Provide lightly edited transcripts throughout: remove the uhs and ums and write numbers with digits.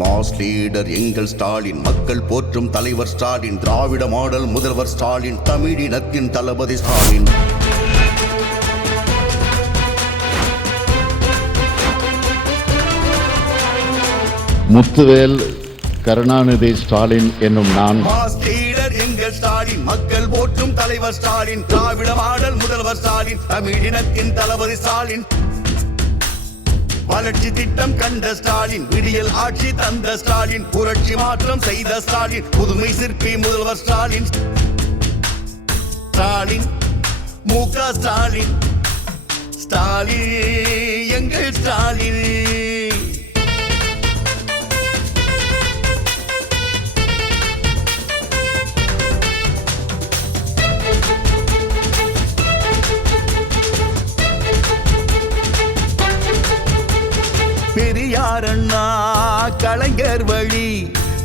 Mass leader எங்கள் ஸ்டாலின், மக்கள் போற்றும் தலைவர் ஸ்டாலின், திராவிட மாடல் முதல்வர் ஸ்டாலின், தமிழினத்தின் தளபதி ஸ்டாலின். முத்துவேல் கருணாநிதி ஸ்டாலின் என்னும் நான் மாஸ் லீடர் எங்கள் ஸ்டாலின், மக்கள் போற்றும் தலைவர் ஸ்டாலின், திராவிட மாடல் முதல்வர் ஸ்டாலின், தமிழினத்தின் தளபதி ஸ்டாலின். வளர்ச்சி திட்டம் கண்ட ஸ்டாலின், விடியல் ஆட்சி தந்த ஸ்டாலின், புரட்சி மாற்றம் செய்த ஸ்டாலின், புதுமை சிற்பி முதல்வர் ஸ்டாலின். ஸ்டாலின் முக ஸ்டாலின், ஸ்டாலின் எங்கள் ஸ்டாலின். பெரியார் அண்ணா கலைஞர் வழி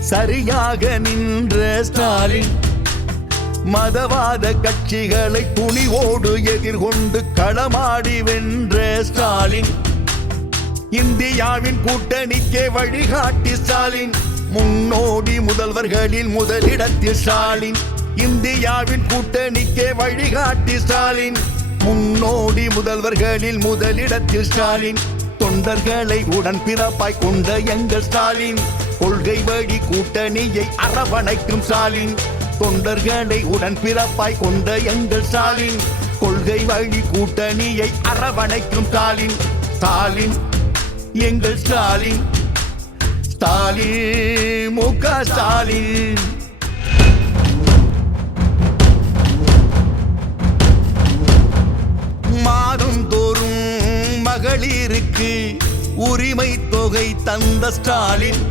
சரியாக நின்ற ஸ்டாலின், மதவாத கட்சிகளை துணிவோடு எதிர்கொண்டு களமாடி வென்ற ஸ்டாலின், இந்தியாவின் கூட்டணிக்கே வழிகாட்டி ஸ்டாலின், முன்னோடி முதல்வர்களில் முதலிடத்தில் ஸ்டாலின், இந்தியாவின் கூட்டணிக்கே வழிகாட்டி ஸ்டாலின், முன்னோடி முதல்வர்களில் முதலிடத்தில் ஸ்டாலின், தொண்டர்களை உடன் பிறப்பாய் கொண்ட எங்கள் ஸ்டாலின், கொள்கை வழி கூட்டணியை அரவணைக்கும் ஸ்டாலின், தொண்டர்களை உடன் பிறப்பாய் கொண்ட எங்கள் ஸ்டாலின், கொள்கை வழி கூட்டணியை அரவணைக்கும் ஸ்டாலின். ஸ்டாலின் எங்கள் ஸ்டாலின், ஸ்டாலின் முக ஸ்டாலின். மாதம் தோறும் மகளிருக்கு உரிமை தொகை தந்த ஸ்டாலின்,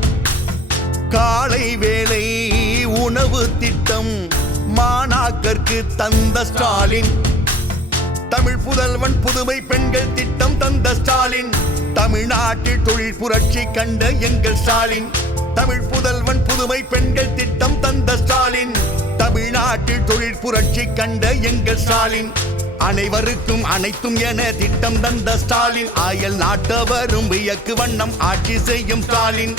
காலை வேளை உணவு திட்டம் மாணாக்கருக்கு தந்த ஸ்டாலின், தமிழ் புதல்வன் புதுமை பெண்கள் திட்டம் தந்த ஸ்டாலின், தமிழ்நாட்டில் தொழில் புரட்சி கண்ட எங்கள் ஸ்டாலின், தமிழ் புதல்வன் புதுமை பெண்கள் திட்டம் தந்த ஸ்டாலின், தமிழ்நாட்டில் தொழில் புரட்சி கண்ட எங்கள் ஸ்டாலின், அனைவருக்கும் அனைத்தும் என திட்டம் தந்த ஸ்டாலின், அயல் நாட்டவரும் வியக்கு வண்ணம் ஆட்சி செய்யும் ஸ்டாலின்,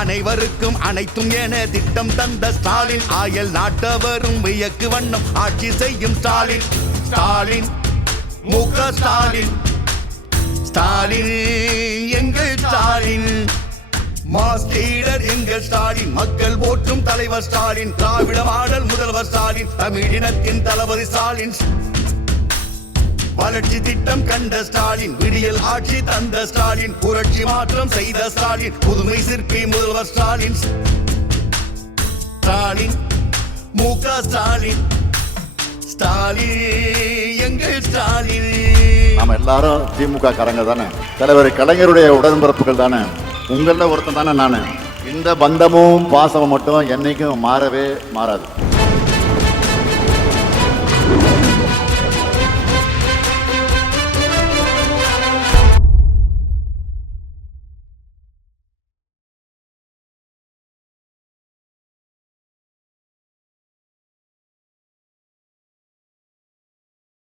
அனைவருக்கும் அனைத்தும் என திட்டம் தந்த ஸ்டாலின், அயல் நாட்டவரும் வியக்கு வண்ணம் ஆட்சி செய்யும் ஸ்டாலின். ஸ்டாலின் முக ஸ்டாலின், ஸ்டாலின் எங்கள் ஸ்டாலின். மாஸ் லீடர் எங்கள் ஸ்டாலின், மக்கள் போற்றும் தலைவர் ஸ்டாலின், திராவிட மாடல் முதல்வர் ஸ்டாலின், தமிழினத்தின் தளபதி ஸ்டாலின். வளர்ச்சி திட்டம் கண்ட ஸ்டாலின், விடியல் ஆட்சி தந்த ஸ்டாலின், புரட்சி மாற்றம் செய்த ஸ்டாலின், புதுமை சிற்பி முதல்வர் ஸ்டாலின். ஸ்டாலின் முக ஸ்டாலின், ஸ்டாலின் எங்கள் ஸ்டாலின். நாம எல்லாரும் திமுக காரங்க தானே, தலைவர் கலைஞருடைய உடன்பிறப்புகள் தானே, உங்கள ஒருத்தன் தானே நானு. இந்த பந்தமும் பாசமும் மட்டும் என்னைக்கும் மாறவே மாறாது.